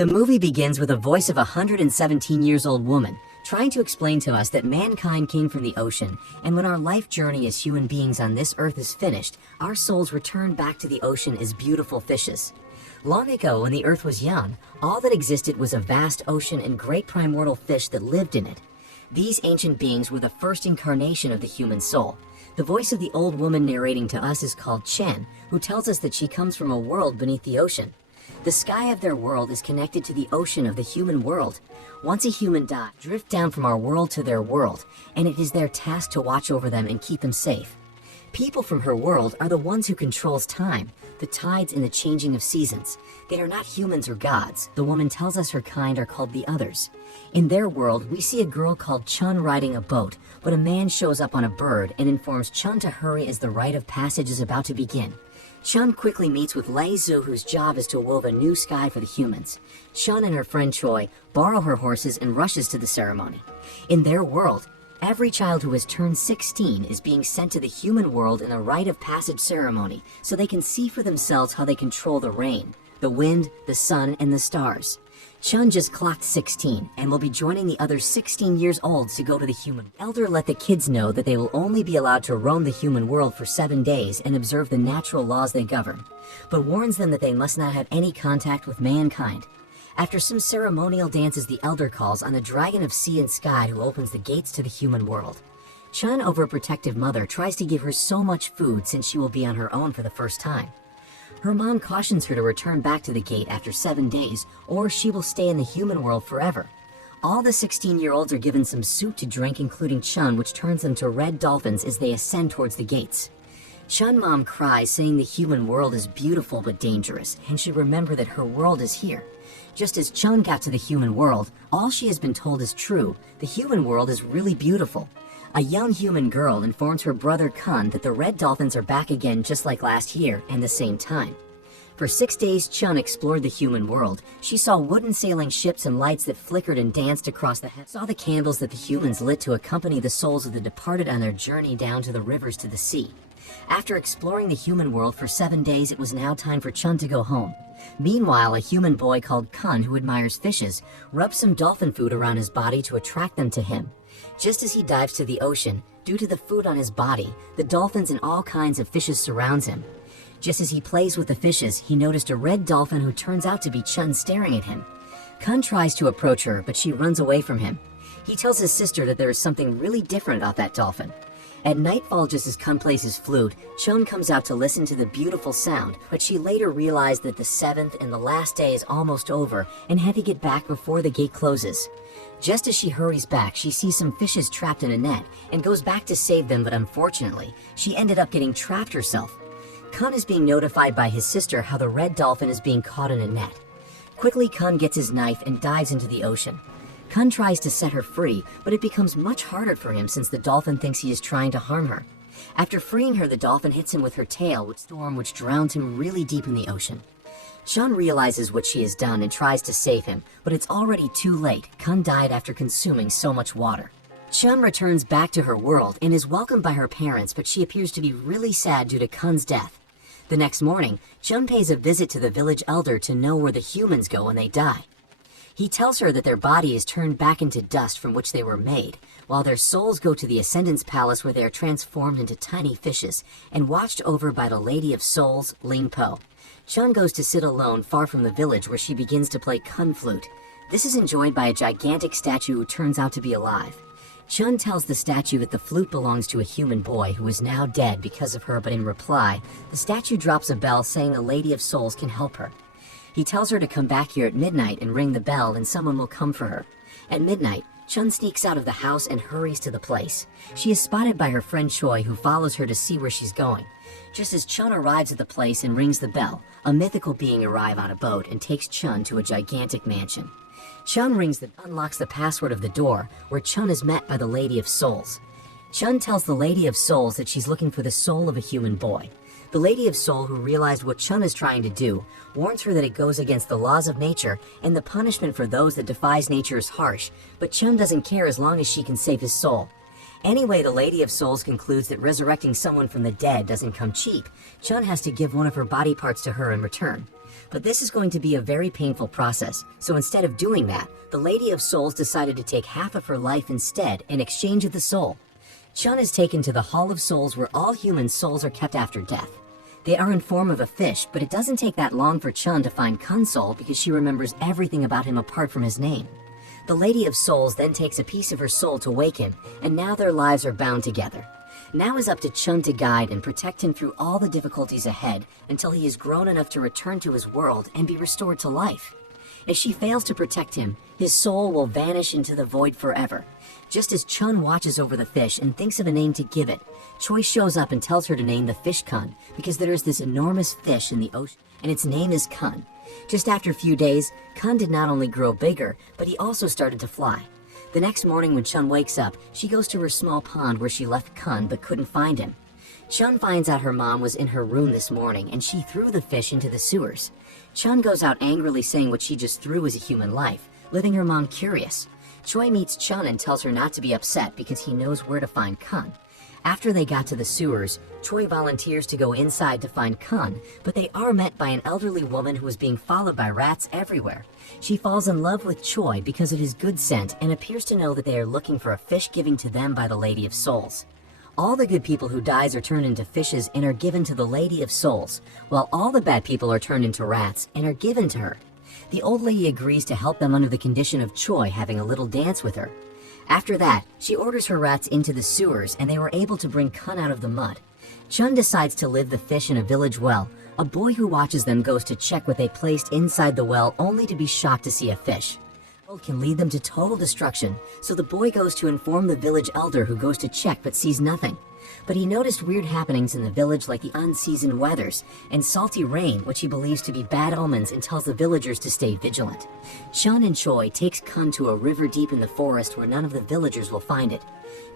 The movie begins with a voice of a 117-years-old woman, trying to explain to us that mankind came from the ocean, and when our life journey as human beings on this earth is finished, our souls return back to the ocean as beautiful fishes. Long ago, when the earth was young, all that existed was a vast ocean and great primordial fish that lived in it. These ancient beings were the first incarnation of the human soul. The voice of the old woman narrating to us is called Chen, who tells us that she comes from a world beneath the ocean. The sky of their world is connected to the ocean of the human world. Once a human dies, drift down from our world to their world, and it is their task to watch over them and keep them safe. People from her world are the ones who controls time, the tides and the changing of seasons. They are not humans or gods. The woman tells us her kind are called the others. In their world, we see a girl called Chun riding a boat, but a man shows up on a bird and informs Chun to hurry as the rite of passage is about to begin. Chun quickly meets with Lei Zhu, whose job is to wove a new sky for the humans. Chun and her friend Choi borrow her horses and rushes to the ceremony. In their world, every child who has turned 16 is being sent to the human world in a rite of passage ceremony so they can see for themselves how they control the rain, the wind, the sun, and the stars. Chun just clocked 16 and will be joining the other 16 years old to go to the human. Elder let the kids know that they will only be allowed to roam the human world for 7 days and observe the natural laws they govern, but warns them that they must not have any contact with mankind. After some ceremonial dances, the elder calls on the dragon of sea and sky who opens the gates to the human world. Chun, overprotective mother, tries to give her so much food since she will be on her own for the first time. Her mom cautions her to return back to the gate after 7 days, or she will stay in the human world forever. All the 16-year-olds are given some soup to drink, including Chun, which turns them to red dolphins as they ascend towards the gates. Chun mom cries, saying the human world is beautiful but dangerous, and should remember that her world is here. Just as Chun got to the human world, all she has been told is true. The human world is really beautiful. A young human girl informs her brother Kun that the red dolphins are back again just like last year and the same time. For 6 days, Chun explored the human world. She saw wooden sailing ships and lights that flickered and danced across the heavens. Saw the candles that the humans lit to accompany the souls of the departed on their journey down to the rivers to the sea. After exploring the human world for 7 days, it was now time for Chun to go home. Meanwhile, a human boy called Kun, who admires fishes, rubs some dolphin food around his body to attract them to him. Just as he dives to the ocean, due to the food on his body, the dolphins and all kinds of fishes surrounds him. Just as he plays with the fishes, he noticed a red dolphin who turns out to be Chun staring at him. Kun tries to approach her, but she runs away from him. He tells his sister that there is something really different about that dolphin. At nightfall, just as Kun plays his flute, Chun comes out to listen to the beautiful sound, but she later realized that the 7th and the last day is almost over and had to get back before the gate closes. Just as she hurries back, she sees some fishes trapped in a net and goes back to save them, but unfortunately, she ended up getting trapped herself. Kun is being notified by his sister how the red dolphin is being caught in a net. Quickly, Kun gets his knife and dives into the ocean. Kun tries to set her free, but it becomes much harder for him since the dolphin thinks he is trying to harm her. After freeing her, the dolphin hits him with her tail, which drowns him really deep in the ocean. Chun realizes what she has done and tries to save him, but it's already too late. Kun died after consuming so much water. Chun returns back to her world and is welcomed by her parents, but she appears to be really sad due to Kun's death. The next morning, Chun pays a visit to the village elder to know where the humans go when they die. He tells her that their body is turned back into dust from which they were made, while their souls go to the Ascendant's Palace, where they are transformed into tiny fishes and watched over by the Lady of Souls, Ling Po. Chun goes to sit alone far from the village, where she begins to play Kun flute. This is enjoyed by a gigantic statue who turns out to be alive. Chun tells the statue that the flute belongs to a human boy who is now dead because of her, but in reply, the statue drops a bell saying the Lady of Souls can help her. He tells her to come back here at midnight and ring the bell and someone will come for her. At midnight, Chun sneaks out of the house and hurries to the place. She is spotted by her friend Choi, who follows her to see where she's going. Just as Chun arrives at the place and rings the bell, a mythical being arrives on a boat and takes Chun to a gigantic mansion. Chun unlocks the password of the door, where Chun is met by the Lady of Souls. Chun tells the Lady of Souls that she's looking for the soul of a human boy. The Lady of Soul, who realized what Chun is trying to do, warns her that it goes against the laws of nature and the punishment for those that defies nature is harsh, but Chun doesn't care as long as she can save his soul. Anyway, the Lady of Souls concludes that resurrecting someone from the dead doesn't come cheap. Chun has to give one of her body parts to her in return. But this is going to be a very painful process, so instead of doing that, the Lady of Souls decided to take half of her life instead in exchange of the soul. Chun is taken to the Hall of Souls where all human souls are kept after death. They are in form of a fish, but it doesn't take that long for Chun to find Kun's soul because she remembers everything about him apart from his name. The Lady of Souls then takes a piece of her soul to wake him, and now their lives are bound together. Now is up to Chun to guide and protect him through all the difficulties ahead until he is grown enough to return to his world and be restored to life. If she fails to protect him, his soul will vanish into the void forever. Just as Chun watches over the fish and thinks of a name to give it, Choi shows up and tells her to name the fish Kun, because there is this enormous fish in the ocean, and its name is Kun. Just after a few days, Kun did not only grow bigger, but he also started to fly. The next morning when Chun wakes up, she goes to her small pond where she left Kun but couldn't find him. Chun finds out her mom was in her room this morning and she threw the fish into the sewers. Chun goes out angrily saying what she just threw was a human life, leaving her mom curious. Choi meets Chun and tells her not to be upset because he knows where to find Kun. After they got to the sewers, Choi volunteers to go inside to find Kun, but they are met by an elderly woman who is being followed by rats everywhere. She falls in love with Choi because of his good scent and appears to know that they are looking for a fish given to them by the Lady of Souls. All the good people who dies are turned into fishes and are given to the Lady of Souls, while all the bad people are turned into rats and are given to her. The old lady agrees to help them under the condition of Choi having a little dance with her. After that, she orders her rats into the sewers and they were able to bring Kun out of the mud. Chun decides to live the fish in a village well. A boy who watches them goes to check what they placed inside the well only to be shocked to see a fish. It can lead them to total destruction, so the boy goes to inform the village elder who goes to check but sees nothing. But he noticed weird happenings in the village like the unseasoned weathers and salty rain, which he believes to be bad omens, and tells the villagers to stay vigilant. Chun and Choi takes Kun to a river deep in the forest where none of the villagers will find it.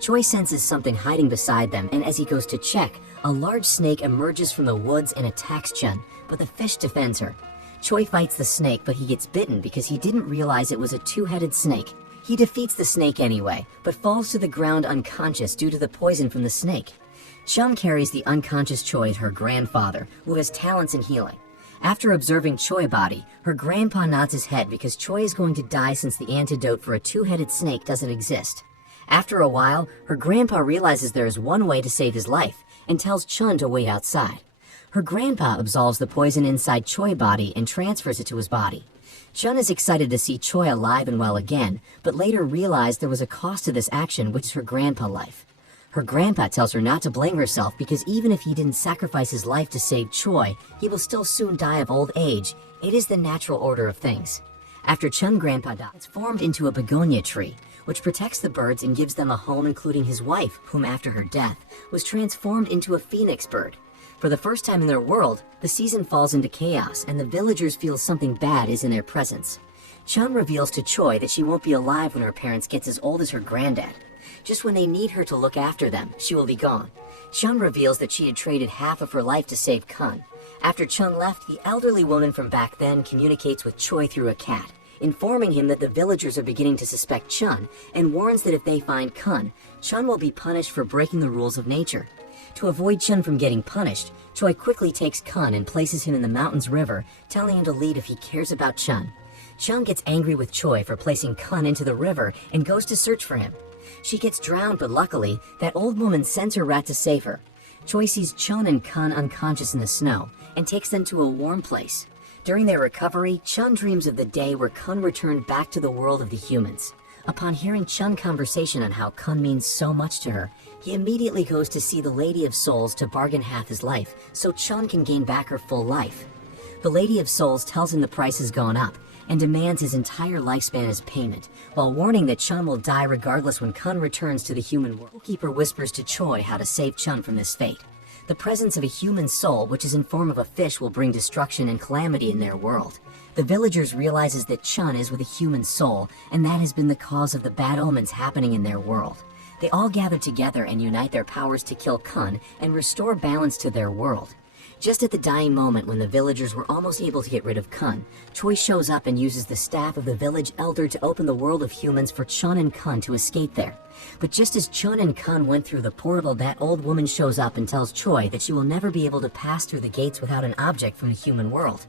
Choi senses something hiding beside them, and as he goes to check, a large snake emerges from the woods and attacks Chun, but the fish defends her. Choi fights the snake, but he gets bitten because he didn't realize it was a two-headed snake. He defeats the snake anyway, but falls to the ground unconscious due to the poison from the snake. Chun carries the unconscious Choi to her grandfather, who has talents in healing. After observing Choi body, her grandpa nods his head because Choi is going to die since the antidote for a two-headed snake doesn't exist. After a while, her grandpa realizes there is one way to save his life, and tells Chun to wait outside. Her grandpa absolves the poison inside Choi body and transfers it to his body. Chun is excited to see Choi alive and well again, but later realized there was a cost to this action, which is her grandpa life. Her grandpa tells her not to blame herself because even if he didn't sacrifice his life to save Choi, he will still soon die of old age. It is the natural order of things. After Chun grandpa died, it's formed into a begonia tree, which protects the birds and gives them a home, including his wife, whom after her death, was transformed into a phoenix bird. For the first time in their world, the season falls into chaos and the villagers feel something bad is in their presence. Chun reveals to Choi that she won't be alive when her parents gets as old as her granddad. Just when they need her to look after them, she will be gone. Chun reveals that she had traded half of her life to save Kun. After Chun left, the elderly woman from back then communicates with Choi through a cat, informing him that the villagers are beginning to suspect Chun and warns that if they find Kun, Chun will be punished for breaking the rules of nature. To avoid Chun from getting punished, Choi quickly takes Kun and places him in the mountain's river, telling him to leave if he cares about Chun. Chun gets angry with Choi for placing Kun into the river and goes to search for him. She gets drowned, but luckily, that old woman sends her rat to save her. Choi sees Chun and Kun unconscious in the snow and takes them to a warm place. During their recovery, Chun dreams of the day where Kun returned back to the world of the humans. Upon hearing Chun's conversation on how Kun means so much to her, he immediately goes to see the Lady of Souls to bargain half his life, so Chun can gain back her full life. The Lady of Souls tells him the price has gone up, and demands his entire lifespan as payment, while warning that Chun will die regardless when Kun returns to the human world. The Keeper whispers to Choi how to save Chun from this fate. The presence of a human soul, which is in form of a fish, will bring destruction and calamity in their world. The villagers realizes that Chun is with a human soul, and that has been the cause of the bad omens happening in their world. They all gather together and unite their powers to kill Kun and restore balance to their world. Just at the dying moment when the villagers were almost able to get rid of Kun, Choi shows up and uses the staff of the village elder to open the world of humans for Chun and Kun to escape there. But just as Chun and Kun went through the portal, that old woman shows up and tells Choi that she will never be able to pass through the gates without an object from the human world.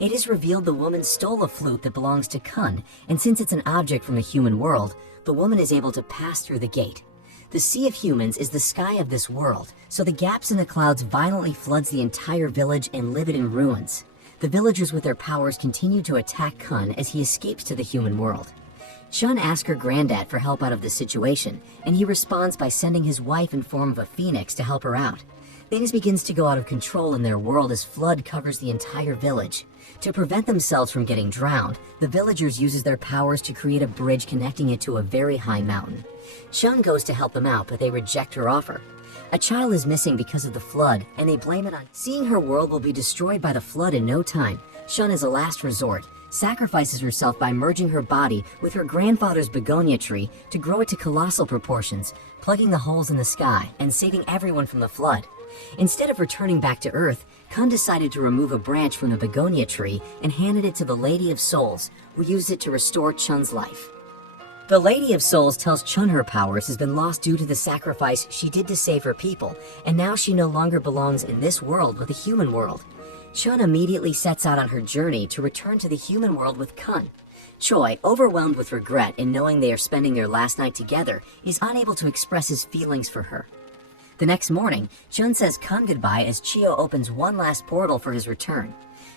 It is revealed the woman stole a flute that belongs to Kun, and since it's an object from the human world, the woman is able to pass through the gate. The Sea of Humans is the sky of this world, so the gaps in the clouds violently floods the entire village and leave it in ruins. The villagers with their powers continue to attack Kun as he escapes to the human world. Chun asks her granddad for help out of the situation, and he responds by sending his wife in form of a phoenix to help her out. Things begins to go out of control in their world as flood covers the entire village. To prevent themselves from getting drowned, the villagers uses their powers to create a bridge connecting it to a very high mountain. Chun goes to help them out, but they reject her offer. A child is missing because of the flood, and they blame it on seeing her world will be destroyed by the flood in no time. Chun, as a last resort, sacrifices herself by merging her body with her grandfather's begonia tree to grow it to colossal proportions, plugging the holes in the sky and saving everyone from the flood. Instead of returning back to Earth, Kun decided to remove a branch from the begonia tree and handed it to the Lady of Souls, who used it to restore Chun's life. The Lady of Souls tells Chun her powers has been lost due to the sacrifice she did to save her people, and now she no longer belongs in this world but the human world. Chun immediately sets out on her journey to return to the human world with Kun. Choi, overwhelmed with regret in knowing they are spending their last night together, is unable to express his feelings for her. The next morning, Chun says Kun goodbye as Chio opens one last portal for his return.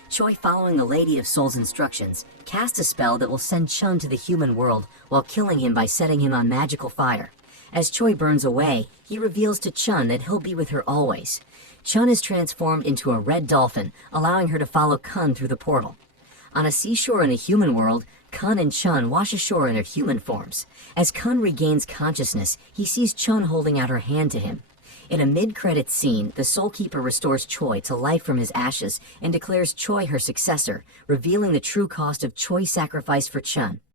Choi, following the Lady of Soul's instructions, casts a spell that will send Chun to the human world while killing him by setting him on magical fire. As Choi burns away, he reveals to Chun that he'll be with her always. Chun is transformed into a red dolphin, allowing her to follow Kun through the portal. On a seashore in the human world, Kun and Chun wash ashore in their human forms. As Kun regains consciousness, he sees Chun holding out her hand to him. In a mid-credits scene, the Soul Keeper restores Choi to life from his ashes and declares Choi her successor, revealing the true cost of Choi's sacrifice for Chun.